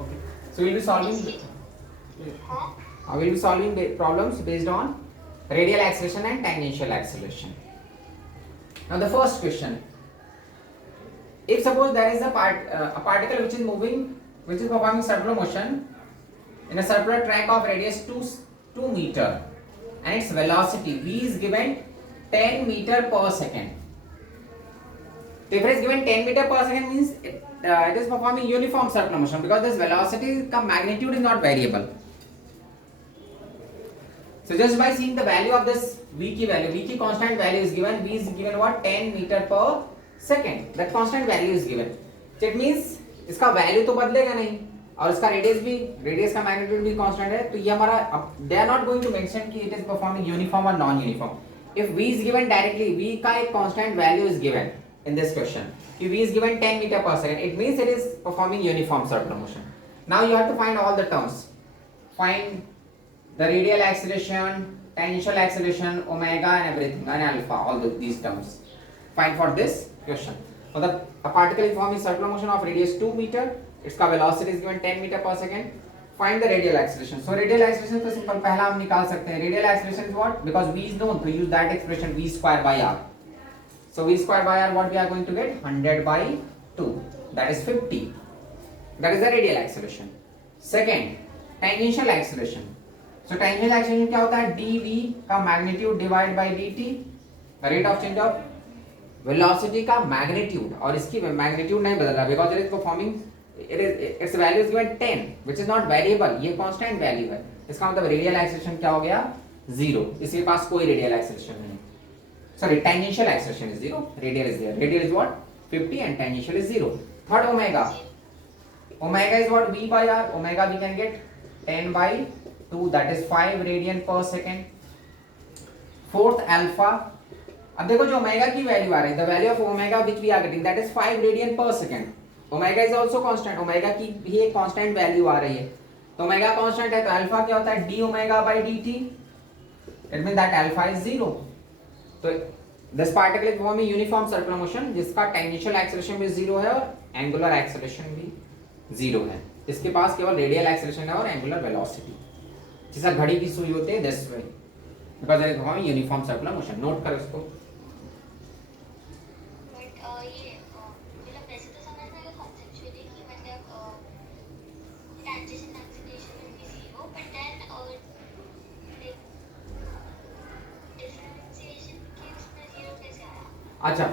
Okay. So we'll be solving. We'll be solving problems based on radial acceleration and tangential acceleration. Now the first question: if suppose there is a particle which is moving, which is performing circular motion in a circular track of radius 2 meter, and its velocity v is given 10 meter per second. So if it is given 10 meter per second means it is performing uniform circular motion, because this velocity ka magnitude is not variable. So just by seeing the value of this v की value, v की constant value is given, v is given what 10 meter per second. That constant value is given. So it means इसका value तो बदलेगा नहीं, और इसका radius भी, radius का magnitude भी constant है. तो ये हमारा, they are not going to mention कि it is performing uniform or non-uniform. If v is given directly, v का एक constant value is given in this question. कि v is given 10 meter per second, it means it is performing uniform circular motion. Now you have to find all the terms. Find the radial acceleration, tangential acceleration, omega and everything, and alpha, all these terms. Find for this question. मतलब a particle is forming circular motion of radius 2 meter, its velocity is given 10 meter per second. Find the radial acceleration. So radial acceleration तो simple पहला हम निकाल सकते हैं. Radial acceleration is what? Because v is known, to use that expression v square by r. So v square by r, what we are going to get? 100 by 2. That is 50. That is the radial acceleration. Second, tangential acceleration. So tangential acceleration क्या होता है? dv का magnitude divided by dt, the rate of change of velocity का magnitude, और इसकी magnitude नहीं बदल रहा, because it is performing, its value is given 10, which is not variable, ये constant value है. इसका मतलब radial acceleration क्या हो गया? 0. इसके पास कोई radial acceleration नहीं. Sorry, tangential acceleration is 0, radial is there. Radial is what? 50 and tangential is 0. Third, omega. Omega is what? v by r. Omega we can get 10 by 2, that is 5 radian per second. Fourth, alpha. अब देखो जो omega की value आ रही है, the value of omega which we are getting, that is 5 radian per second. Omega is also constant. Omega की भी एक constant value आ रही है, तो ओमेगा constant है, तो अल्फा क्या होता है? d omega by dt. It means that alpha is 0. तो this particle is performing uniform circular motion, जिसका tangential acceleration भी 0 है और angular acceleration भी 0 है. इसके पास केवल radial acceleration है और angular velocity. जैसा घड़ी की सुई होती है this way, because it is performing uniform circular motion. Note करो इसको. अच्छा,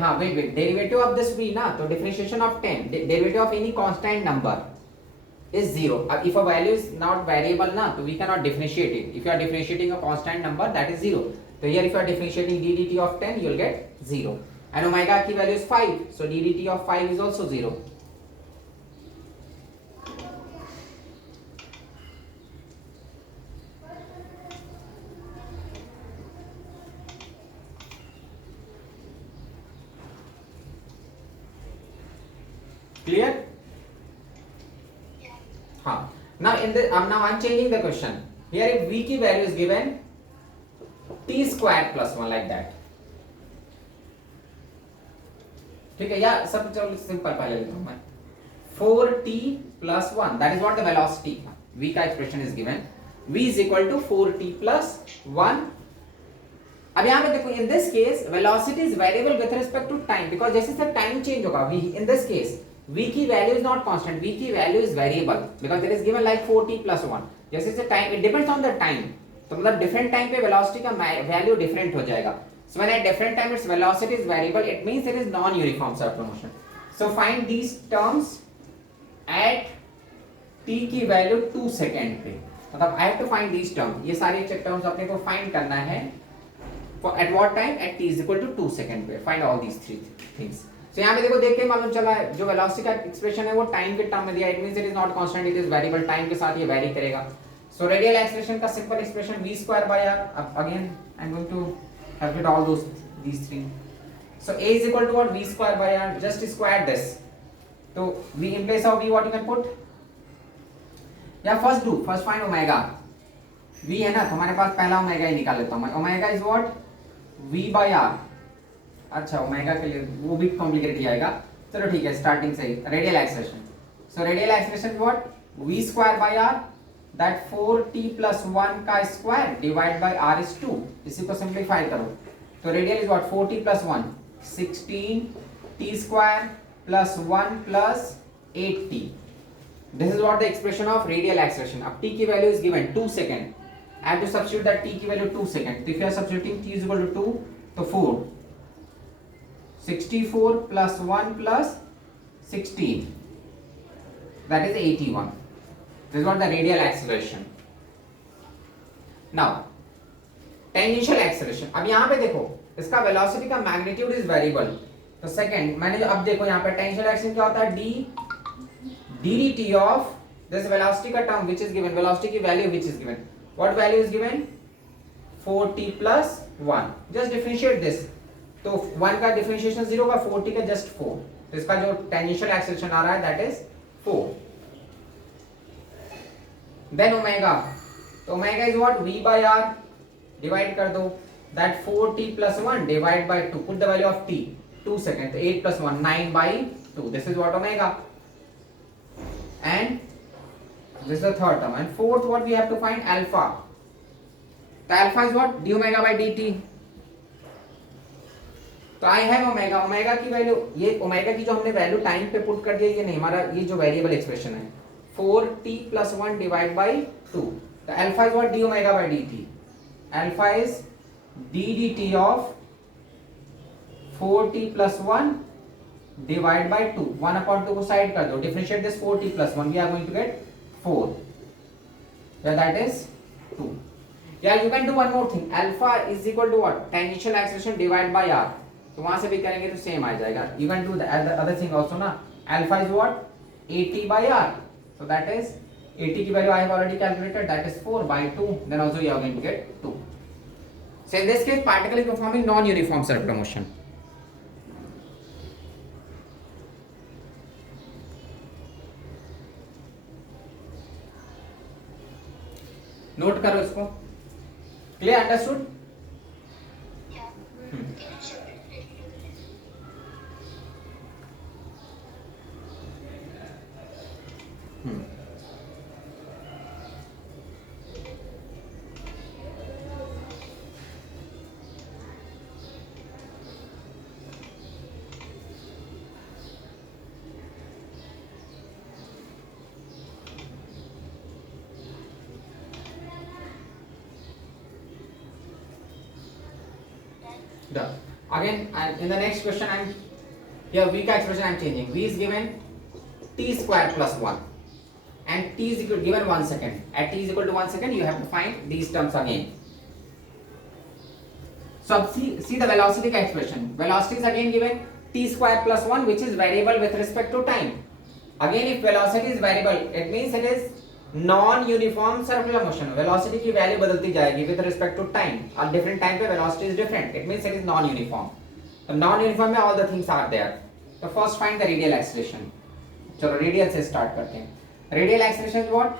हाँ wait, derivative of this v ना, तो differentiation of 10, derivative of any constant number is 0. If a value is not variable na, so we cannot differentiate it. If you are differentiating a constant number, that is 0. So here if you are differentiating ddt of 10, you will get 0. And omega की value is 5, so ddt of 5 is also 0. Clear? हाँ. Now in the now I'm changing the question. Here if v की value is given t square plus 1 like that. ठीक है, या सब चलो simple पहले लिखता हूँ मैं. 4t plus 1, that is what the velocity. v का expression is given. v is equal to 4t plus 1. अब यहाँ पे देखो, in this case velocity is variable with respect to time, because जैसे से time change होगा, v in this case v की value is not constant, v की value is variable, because it is given like 4t plus 1. जैसे से time, it depends on the time, तो मतलब different time पे velocity का value different हो जाएगा. So when at different time its velocity is variable, it means it is non-uniform circular motion. So find these terms at t की value 2 second पे, मतलब I have to find these terms. ये सारे terms अपने को find करना है. For at what time? At t is equal to 2 second पे. Find all these three things. So यहाँ पे देखो, देख के मालूम चला है जो वेलोसिटी का एक्सप्रेशन है वो टाइम के टर्म में दिया. It means it is not constant, it is variable. Time के साथ ये वेरी करेगा. सो रेडियल एक्सेलरेशन का simple expression v square by r. अब again I am going to calculate all those these three. So a is equal to what? v square by r. just square this. तो v in place of v what you can put? या first find omega. v है ना, तो हमारे पास पहला omega ही निकाल लेता हूं मैं. Omega is what? v by r. अच्छा, ओमेगा के लिए वो भी कॉम्प्लिकेटेड आएगा. चलो ठीक है, स्टार्टिंग से ही radial acceleration. So radial acceleration what? V square by r, that 4t plus 1 का square divide by r is 2. इसी को simplify करो. तो radial is what? 4t plus 1, 16t square plus 1 plus 8t. This is what the expression of radial acceleration. अब t की value is given 2 second. I have to substitute that t की value 2 second. So if you are substituting t is equal to 2, तो 4. 64 plus 1 plus 16. That is 81. This is what the radial acceleration. Now, tangential acceleration. अब यहाँ पे देखो, इसका velocity का magnitude is variable. तो second, मैंने जो अब देखो यहाँ पे tangential acceleration क्या होता है? dt of this velocity का term which is given, velocity की value which is given. What value is given? 4t plus 1. Just differentiate this. तो 1 का differentiation 0 का 4t का just 4. तो इसका जो tangential acceleration आ रहा है that is 4. Then omega. तो omega is what? V by r. Divide कर दो. That 4t plus 1 divide by 2. Put the value of t. 2 seconds. 8 plus 1 9 by 2. This is what omega. And this is the third term. And fourth what we have to find? Alpha. The alpha is what? d omega by dt. तो I have omega. Omega की value, ये omega की जो हमने value time पे put कर दिया, ये नहीं, हमारा ये जो वेरिएबल एक्सप्रेशन है 4t plus 1 divided by 2. The alpha is what? d omega by dt. Alpha is d dt of 4t plus 1 divided by 2. 1 upon 2 को साइड कर दो. Differentiate this 4t plus 1. We are going to get 4. Yeah, that is 2. Yeah, you can do one more thing. Alpha is equal to what? Tangential acceleration divided by r. तो वहां से भी करेंगे तो same आ जाएगा. You can do the other thing also ना. Alpha is what? 80 by r. So that is 80 की value I have already calculated. That is 4 by 2. Then also you are going to get 2. So in this case, particle is performing non-uniform circular motion. Note करो इसको. Clear? Understood? Done. Again, in the next question, here V का expression I am changing. V is given t square plus 1, and t is equal given 1 second. At t is equal to 1 second, you have to find these terms again. So see the velocity का expression. Velocity is again given t square plus 1, which is variable with respect to time. Again, if velocity is variable, it means it is non-uniform circular motion. Velocity की value बदलती जाएगी with respect to time. At different time पे velocity is different. It means it is non-uniform. तो non-uniform में all the things are there. So first find the radial acceleration. चलो radial से start करते हैं. Radial acceleration is what?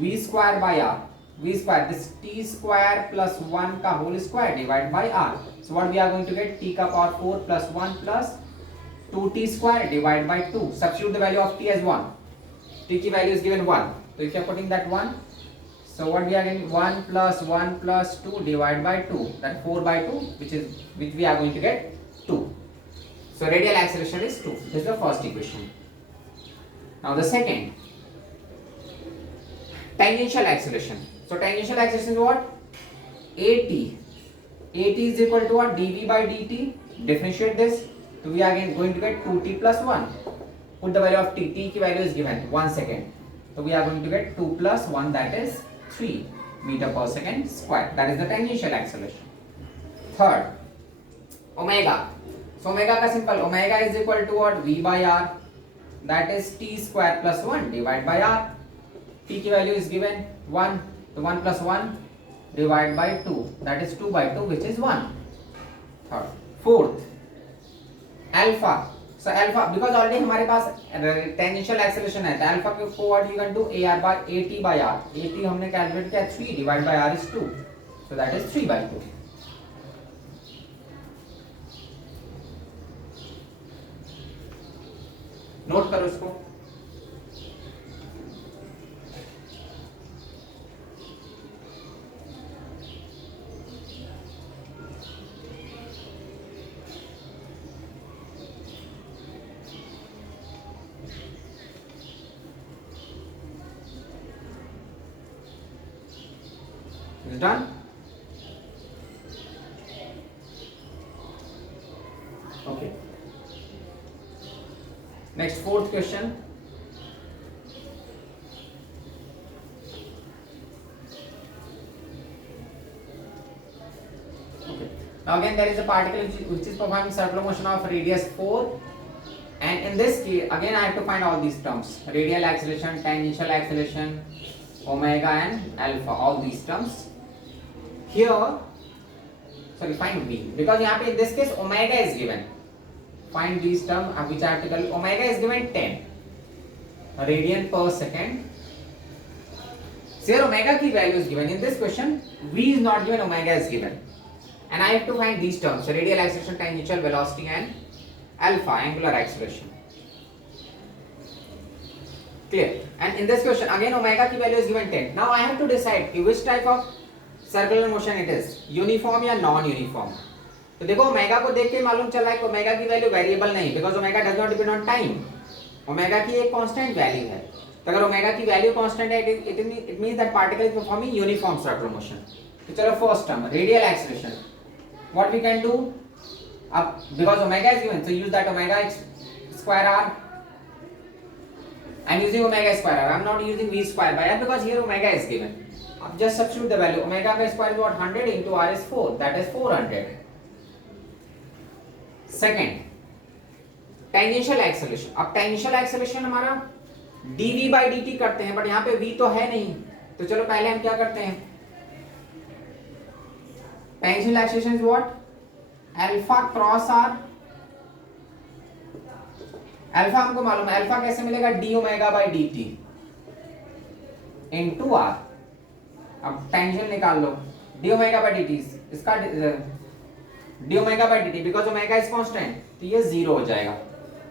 V square by r. V square, this t square plus 1 का whole square divided by r. So what we are going to get? T का power 4 plus 1 plus 2t square divided by 2. Substitute the value of t as 1. T की value is given 1. So if you are putting that 1, so what we are getting? 1 plus 1 plus 2 divided by 2. That 4 by 2, which we are going to get 2. So radial acceleration is 2. This is the first equation. Now the second, tangential acceleration. So tangential acceleration is what? At. At is equal to what? dv by dt. Differentiate this. So we are again going to get 2t plus 1. Put the value of t. T की value is given 1 second. So we are going to get 2 plus 1, that is 3 meter per second square. That is the tangential acceleration. Third, omega. So omega का simple. Omega is equal to what? V by r. That is t square plus 1 divided by r. T की value is given 1. So 1 plus 1 divided by 2. That is 2 by 2, which is 1. Third. Fourth, alpha. So alpha, because already हमारे पास tangential acceleration है, तो alpha को what you can do? AR by AT by R. AT हमने calculate किया 3 divided by R is 2. So that is 3 by 2. Note करो इसको. Is done? Okay. Next, fourth question. Okay. Now again there is a particle which is performing circular motion of radius 4, and in this case again I have to find all these terms: radial acceleration, tangential acceleration, omega and alpha, all these terms. Here, sorry, find v, because यहाँ पे in this case omega is given. Find these terms which I have to calculate. Omega is given 10 radian per second. So here omega की value is given. In this question, v is not given, omega is given, and I have to find these terms: radial acceleration, tangential velocity, and alpha, angular acceleration. Clear? And in this question again omega की value is given 10. Now I have to decide which type of circular motion it is, uniform या non uniform. तो देखो omega को देख के मालूम चला है कि ओमेगा की वैल्यू वेरिएबल नहीं, because omega does not depend on time. Omega की एक कांस्टेंट वैल्यू है. तो अगर ओमेगा की वैल्यू कांस्टेंट है, it means that particle is performing uniform circular motion. तो चलो first term radial acceleration, what we can do, अब because omega is given, so use that omega square r. I am using omega square r, I am not using v square bye are because here omega is given. अब just substitute the value. Omega का square is what 100 into r is 4, that is 400. Second tangential acceleration. अब tangential acceleration हमारा dv by dt करते हैं, but यहाँ पे v तो है नहीं, तो चलो पहले हम क्या करते हैं, tangential acceleration is what, alpha cross R. Alpha हमको मालूम है, अल्फा कैसे मिलेगा, d omega by dt into r. अब टेंजेंशियल निकाल लो, d ओमेगा बाई dt, इसका d omega by dt, because omega is constant, तो ये 0 हो जाएगा.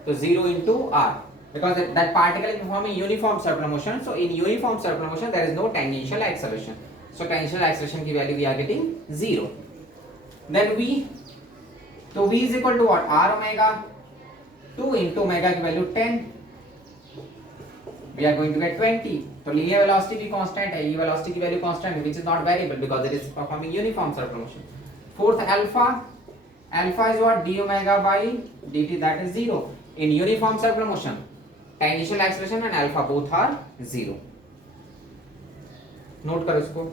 तो 0 into r, because that particle is performing uniform circular motion, so in uniform circular motion there is no tangential acceleration, so tangential acceleration की value we are getting 0. Then v, तो v is equal to what, r omega 2 into omega की value 10, we are going to get 20. तो linear velocity भी constant है, ये velocity की value constant है, which is not variable because it is performing uniform circular motion. Fourth alpha, alpha is what, d omega by dt, that is 0. In uniform circular motion, tangential acceleration and alpha both are 0. Note करो इसको.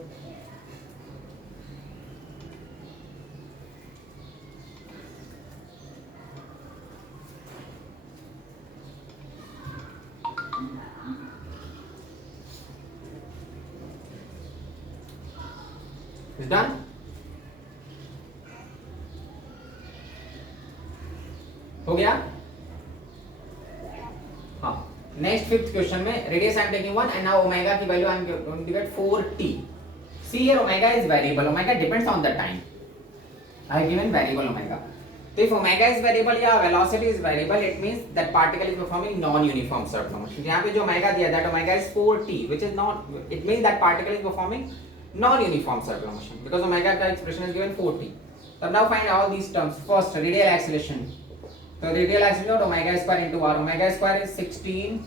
Is done? हो गया. हाँ, next fifth question में radius I am taking 1 and now omega की value I am going to get 4t. See here omega is variable, omega depends on the time. I have given variable omega. तो if omega is variable या velocity is variable, it means that particle is performing non uniform circular motion. यहां पे जो omega दिया that omega is 4t, which is not, it means that particle is performing non uniform circular motion because omega का expression is given 4t. तब now find all these terms. First radial acceleration, तो radial acceleration omega square into r, omega square is 16,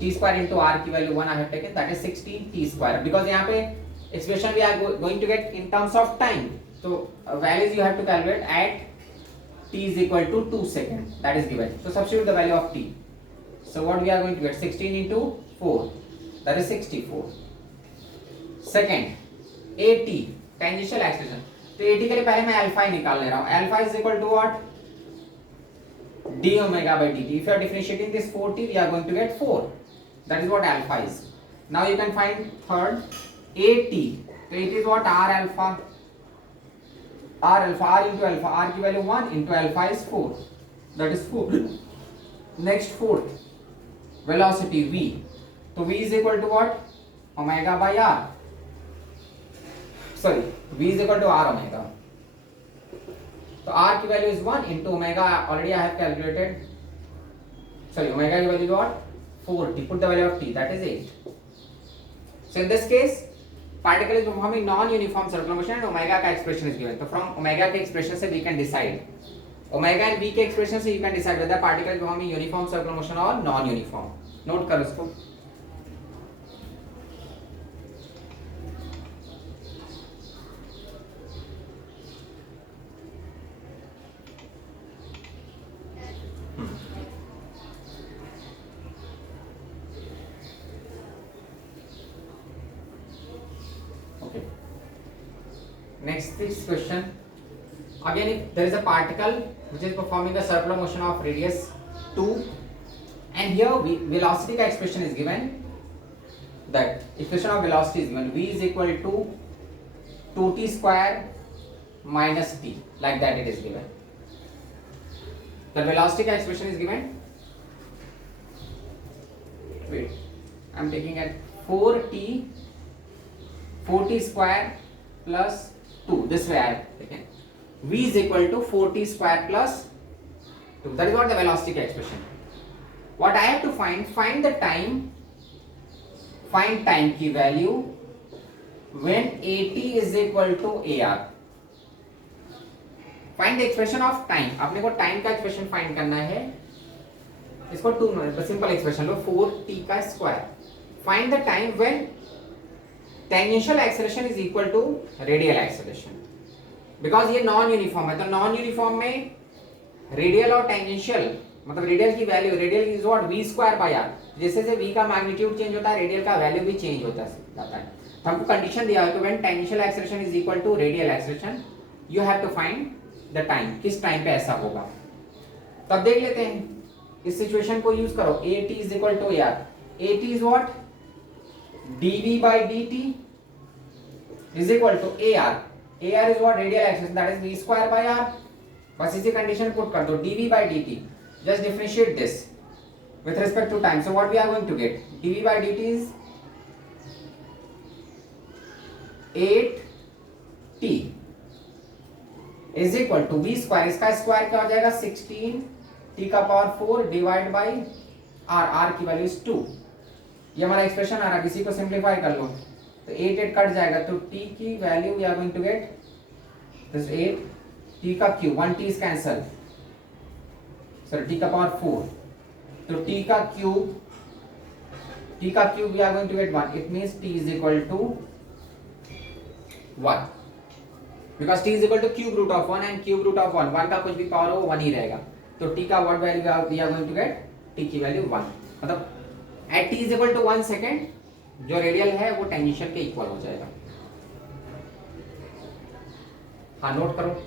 t square into r की value 1 I have taken, that is 16 t square. Because यहां पे expression we are going to get in terms of time, तो values you have to calculate at t is equal to 2 seconds, that is given. So substitute the value of t. So what we are going to get, 16 into 4, that is 64. Second, at tangential acceleration. तो at के लिए पहले मैं alpha ही निकाल ले रहा हूँ. Alpha is equal to what, d omega by dt. If you are differentiating this 4t, we are going to get 4. That is what alpha is. Now you can find third, at. So it is what, r alpha, r alpha, r into alpha, r की value 1 into alpha is 4, that is 4. Next fourth, velocity v. तो v is equal to what, omega by r, sorry, v is equal to r omega. तो r की value is 1 into omega, already I have calculated, sorry, omega की value is what, 4t, put the value of t, that is 8. So in this case particle is performing non-uniform circular motion and omega का expression is given. तो from omega के expression से we can decide, omega and v के expression से you can decide whether particle is performing uniform circular motion or non-uniform. Note करो इसको. Next this question. Again, if there is a particle which is performing a circular motion of radius 2, and here velocity का expression is given. That equation of velocity is given. V is equal to 2t square minus t. Like that it is given. The velocity का expression is given. Wait, I am taking at 4t square plus 2. This way I have taken. V is equal to 4t square plus 2. That is what the velocity expression. What I have to find the time. Find time की value when AT is equal to AR. Find the expression of time. अपने को time का expression find करना है. इसको 2 simple expression लो 4t का स्क्वायर. Find the time when tangential acceleration is equal to radial acceleration. Because ये नॉन यूनिफॉर्म है, तो नॉन यूनिफॉर्म में रेडियल और टेंजेंशियल मतलब रेडियल की value, radial is what v square by r. जैसे जैसे v का मैग्नीट्यूड चेंज होता है रेडियल का वैल्यू भी चेंज होता जाता है. तो हमको कंडीशन दिया है कि when tangential acceleration is equal to radial acceleration you have to find the time. किस टाइम पे ऐसा होगा तब देख लेते हैं. इस सिचुएशन को यूज करो. AT is equal to AR. AT is what? dV by dt is equal to AR. AR is what? Radial axis, that is V square by R. बस इसी कंडीशन पुट कर दो. dV by dt. Just differentiate this with respect to time. So what we are going to get? dV by dt is 8t is equal to V square. इसका square क्या हो जाएगा? 16 t का power 4 divide by r की value is 2. ये हमारा expression आ रहा है. इसी को सिंप्लीफाई कर लो तो 8 कट जाएगा तो t की value we are going to get this 8 t का cube 1 t is cancel sorry t का पावर 4 तो t का cube we are going to get 1. It means t is equal to 1 because t is equal to cube root of 1 and cube root of 1 का कुछ भी power हो 1 ही रहेगा. तो t का what value we are going to get t की value 1. मतलब at t is equal to 1 second जो रेडियल है वो टेंजेंशियल के इक्वल हो जाएगा. हाँ नोट करो.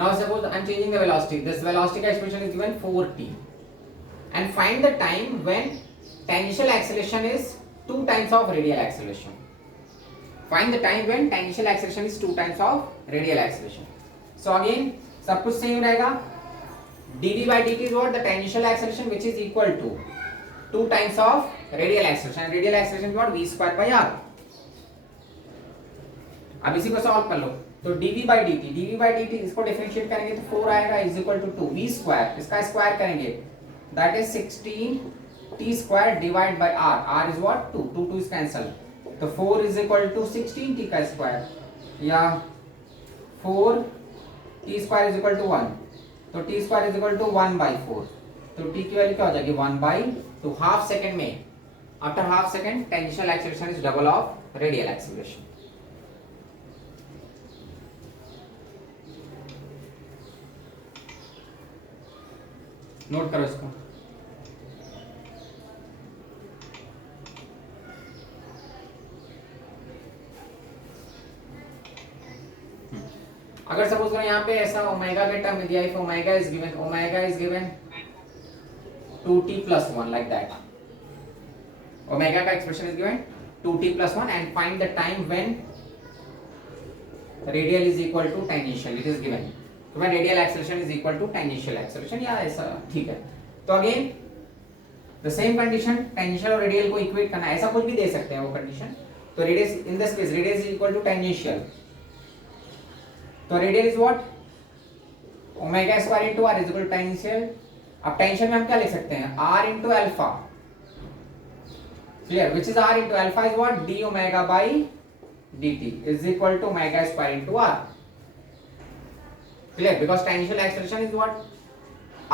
Now suppose I am changing the velocity. This velocity expression is given 4t. And find the time when tangential acceleration is 2 times of radial acceleration. Find the time when tangential acceleration is 2 times of radial acceleration. So again, सब कुछ same रहेगा. dv by dt is what? The tangential acceleration which is equal to 2 times of radial acceleration. And radial acceleration is what? V square by r. अब इसी को solve कर लो. तो dv by dt इसको differentiate करेंगे तो 4 आएगा is equal to 2 v square. इसका स्क्वायर करेंगे that is 16 t square divide by r. r is what? 2 is cancel. तो 4 इज इक्वल टू 16 t का स्क्वायर या 4 t square is equal to 1. तो t square is equal to 1 by 4. तो t की value क्या हो जाएगी? 1 by 2. हाफ सेकंड में after half second tangential acceleration is double of radial acceleration. Note करो इसको. अगर सपोज करो यहाँ पे ऐसा ओमेगा के टर्म में दिया है, omega is given 2t plus 1 like that. Omega का expression is given 2t plus 1 and find the time when radial is equal to tangential. It is given. तो when radial acceleration is equal to tangential acceleration या ऐसा ठीक है. तो again the same condition tangential और radial को equate करना है. ऐसा कुछ भी दे सकते हैं वो कंडीशन. तो radius in this case radius is equal to tangential. तो radial is what? Omega square into r is equal to tangential. अब टेंजेंशियल में हम क्या लिख सकते हैं? r into alpha. Clear? Which is r into alpha is what? d omega by dt is equal to omega square into r. Clear? Because tangential acceleration is what?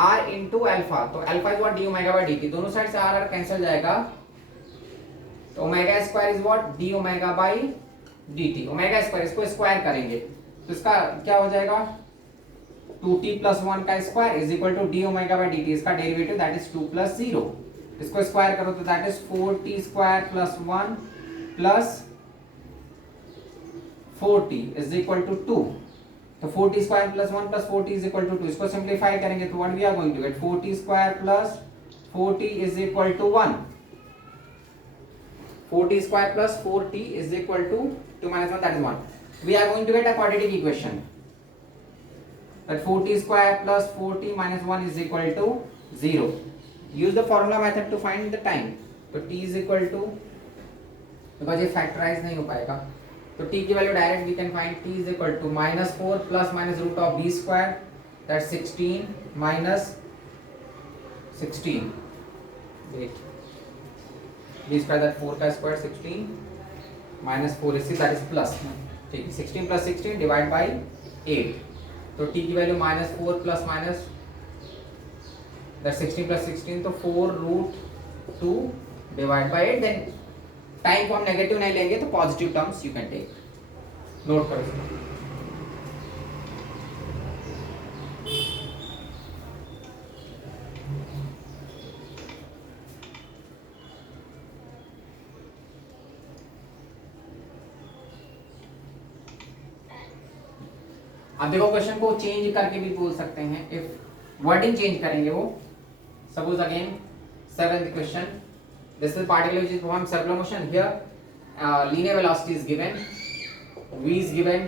R into alpha. तो alpha is what? D omega by dt. दोनों side से R cancel जाएगा. तो omega square is what? D omega by dt. Omega square इसको square करेंगे तो इसका क्या हो जाएगा 2t प्लस 1 का square is equal to D omega by D T, इसका डेरिवेटिव दैट इज 2 प्लस 0, इसको स्क्वायर करो तो that is 4t square plus 1 plus 4t is equal to 2। तो 4t square plus 1 plus 4t is equal to 2, इसको simplify करेंगे तो what we are going to get 4t square plus 4t is equal to 1, 4t square plus 4t is equal to 2 minus 1, that is 1. We are going to get a quadratic equation that 4t square plus 4t minus 1 is equal to 0. Use the formula method to find the time. तो t is equal to, because ये factorize नहीं हो पाएगा, तो t की value direct we can find t is equal to minus 4 plus minus root of b square, that's 16 minus 16. Wait. b square that 4 का square 16 minus 4 इसी that is plus, ठीक है 16 plus 16 divide by 8, तो t की value minus 4 plus minus that 16 plus 16 तो 4 root 2 divide by 8, then time को हम negative नहीं लेंगे तो positive terms you can take, note करो इसको। अब देखो क्वेश्चन को चेंज करके भी बोल सकते हैं, इफ वर्डिंग चेंज करेंगे वो, suppose again seventh question, this is particle which is perform circular motion, here linear velocity is given, v is given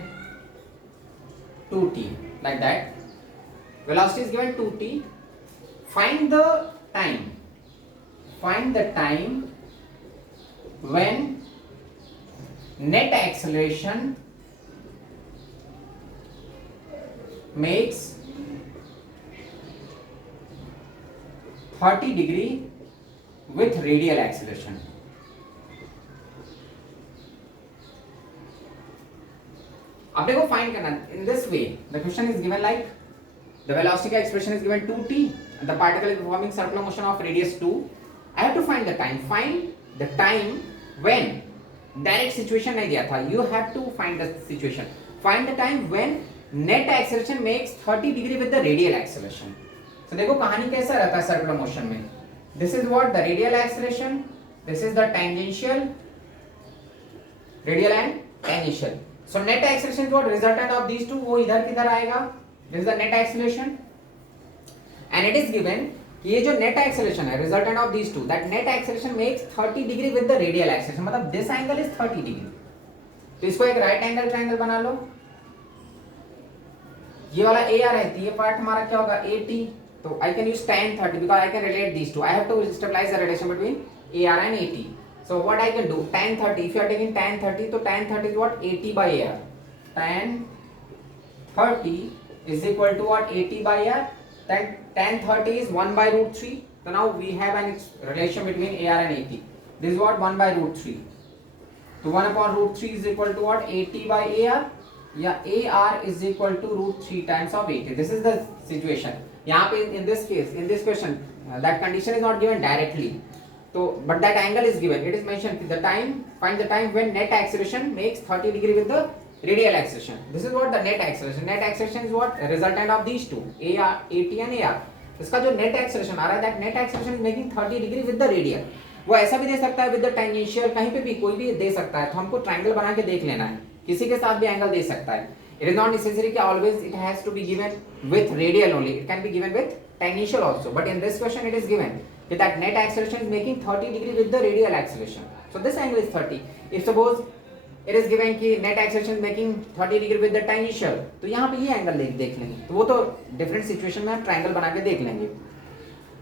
2t, like that, velocity is given 2t, find the time when net acceleration makes 30 degree with radial acceleration. अब देखो find करना in this way, the question is given like the velocity का expression is given 2t, the particle is performing circular motion of radius 2, I have to find the time, find the time when, direct situation नहीं दिया था, you have to find the situation, find the time when net acceleration makes 30 degree with the radial acceleration. तो देखो कहानी कैसा रहता है circular motion में, this is what the radial acceleration, this is the tangential, radial and tangential, so net acceleration what resultant of these two, वो इधर किधर आएगा, this is the net acceleration and it is given कि ये जो net acceleration है resultant of these two, that net acceleration makes 30 degree with the radial acceleration, मतलब this angle is 30 degree, तो इसको एक राइट एंगल ट्रायंगल बना लो, ये वाला AR है, ये पार्ट हमारा क्या होगा AT, तो I can use tan 30 because I can relate these two, I have to stabilise the relation between AR and AT, so what I can do, tan 30, if you are taking tan 30, तो tan 30 is what 80 by AR, tan 30 is equal to what 80 by AR, then tan 30 is 1 by root 3, so now we have an relation between AR and AT, this is what 1 by root 3, so 1 upon root 3 is equal to what 80 by AR, या AR is equal to root 3 times of 80, this is the situation, यहाँ पे in this case, in this question, that condition is not given directly, so but that angle is given, it is mentioned the time, find the time when net acceleration makes 30 degree with the radial acceleration, this is what the net acceleration is what resultant of these two, AR, AT and AR, इसका जो net acceleration आ रहा है, that net acceleration is making 30 degree with the radial, वो ऐसा भी दे सकता है with the tangential, कहीं पे भी कोई भी दे सकता है, तो हमको ट्रायंगल बना के देख लेना है, किसी के साथ भी एंगल दे सकता है, it is not necessary कि always it has to be given with radial only, it can be given with tangential also, but in this question it is given that net acceleration is making 30 degree with the radial acceleration, so this angle is 30, if suppose it is given कि net acceleration is making 30 degree with the tangential, तो यहाँ पे ये angle देख लेंगे, तो वो तो डिफरेंट सिचुएशन में हम ट्रायंगल बना के देख लेंगे,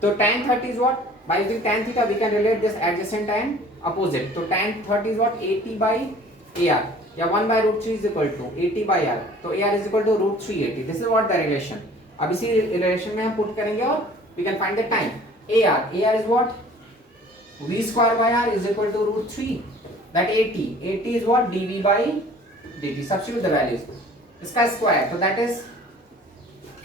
तो tan 30 is what, by using tan theta we can relate this adjacent and opposite, तो tan 30 is what 80 by AR, या 1 by root 3 is equal to 80 by R, तो AR is equal to root 380, this is what the relation, अब इसी relation में हम put करेंगे और we can find the time, AR is what, V square by R is equal to root 3, that 80 is what, dV by dt, substitute the values, इसका square, तो that is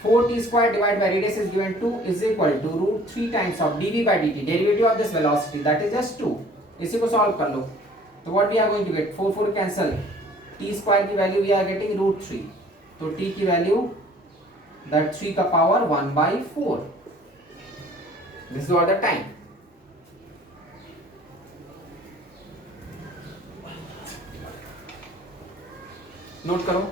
4t square divided by radius is given 2 is equal to root 3 times of dV by dt, derivative of this velocity, that is just 2, इसी को solve कर लो, तो what we are going to get, 4 4 cancel, t square की value we are getting root 3, तो t की value that 3 का power 1/4. This what the time. Note करो.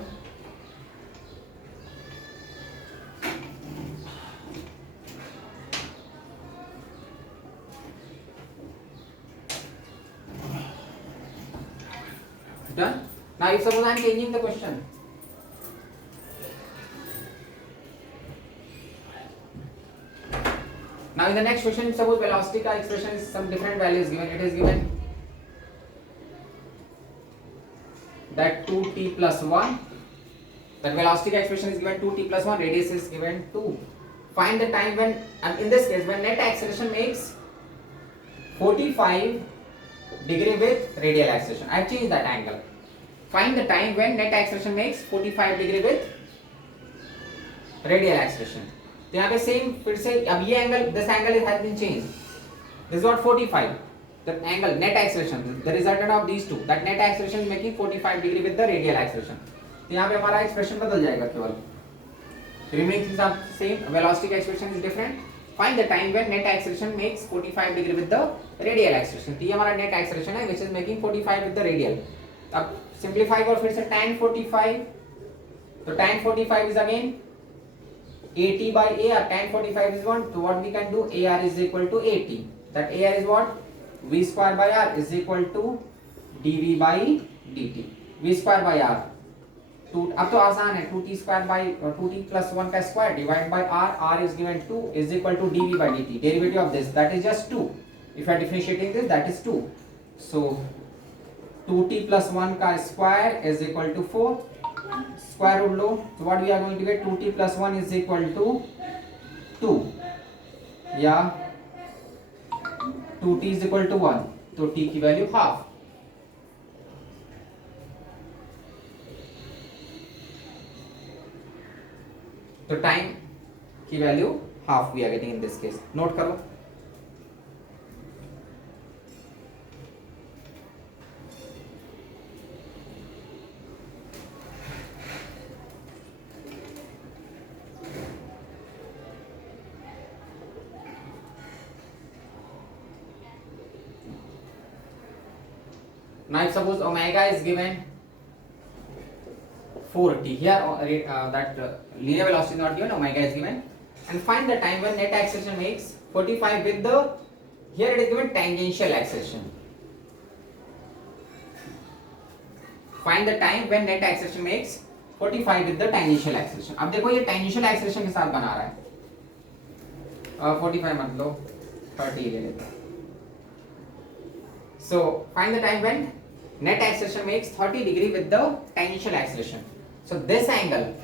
Done. Now if suppose I am changing the question. Now in the next question, suppose velocity का expression is some different value is given. It is given that 2t plus 1. That velocity का expression is given 2t plus 1. Radius is given 2. Find the time when, and in this case, when net acceleration makes 45 degree with radial acceleration. I have changed that angle. Find the time when net acceleration makes 45 degree with radial acceleration. तो यहाँ पे same फिर से अब ये angle, this angle has been change. This what 45. The angle net acceleration, the resultant of these two, that net acceleration is making 45 degree with the radial acceleration. तो यहाँ पे हमारा एक्सप्रेशन बदल जाएगा केवल. Remaining things are same. Velocity expression is different. Find the time when net acceleration makes 45 degree with the radial acceleration. तो ये हमारा net acceleration है which is making 45 with the radial. अब simplify करो फिर से tan 45. तो tan 45 is again 80 by AR. Tan 45 is 1. So what we can do? AR is equal to 80. That AR is what? V square by R is equal to dV by dt. V square by R. अब तो आसान है. 2t square by 2t plus 1 का square divided by R. R is given 2 is equal to dV by dt. Derivative of this, that is just 2. If you are differentiating this, that is 2. So 2t plus 1 का square is equal to 4. Square root low. So what we are going to get? 2t plus 1 is equal to 2. या 2t is equal to 1. तो t की value half. तो time की value half we are getting in this case. Note करो. Now if suppose omega is given 4t, here that linear velocity is not given, omega is given, and find the time when net acceleration makes 45 with the, here it is given tangential acceleration. Find the time when net acceleration makes 45 with the tangential acceleration. अब देखो ये tangential acceleration के साथ बना रहा है. 45 मत लो, 30 ले लेते हैं. So find the time when net acceleration makes 30 degree with the tangential acceleration. So this angle,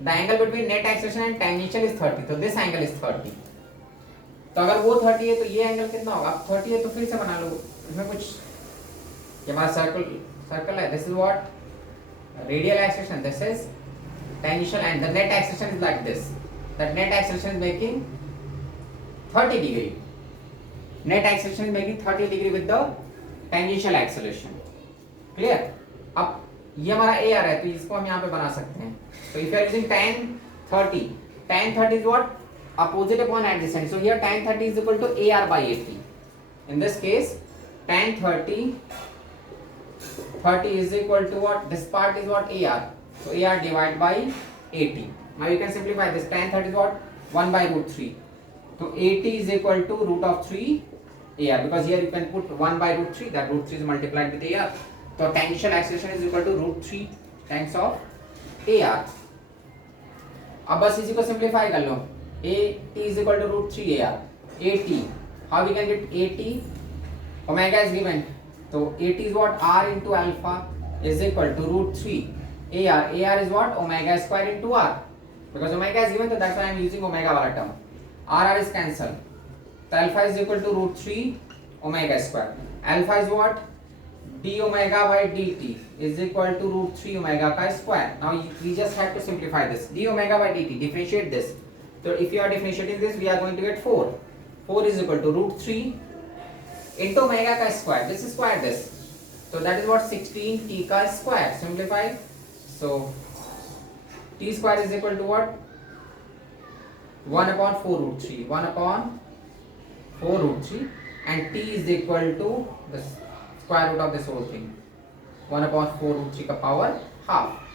the angle between net acceleration and tangential is 30. So this angle is 30. तो अगर वो 30 है तो ये एंगल कितना होगा? अब 30 है तो फिर से बना लो. इसमें कुछ ये हमारा सर्कल है. This is what radial acceleration. This is tangential, and the net acceleration is like this. That net acceleration is making 30 degree. Net acceleration is making 30 degree with the tangential acceleration. Clear? अब ये हमारा AR है तो इसको हम यहाँ पे बना सकते हैं. So if you are using tan 30, tan 30 is what? Opposite upon adjacent. So here tan 30 is equal to AR by 80. In this case, tan 30 is equal to what? This part is what? AR. So AR divided by 80. Now you can simplify this. Tan 30 is what? 1 by root 3. So 80 is equal to root of 3 AR, because here you can put 1 by root 3, that root 3 is multiplied with AR. So tangential acceleration is equal to root 3 times of AR. अब बस इसी को simplify कर लो. AT is equal to root 3 AR. AT, how we can get AT? Omega is given. So AT is what? R into alpha is equal to root 3 AR. AR is what? Omega square into R. Because omega is given, so that's why I am using omega वाला term. R is cancelled. So alpha is equal to root 3 omega square. Alpha is what? D omega by dt is equal to root 3 omega का square. Now we just have to simplify this. D omega by dt, differentiate this. So if you are differentiating this, we are going to get 4. 4 is equal to root 3 into omega का square. This is square this. So that is what 16t का square. Simplify. So t square is equal to what? 1 upon 4 root 3. 1 upon 4 root 3, and t is equal to the square root of this whole thing. 1 upon 4 root 3 का power half.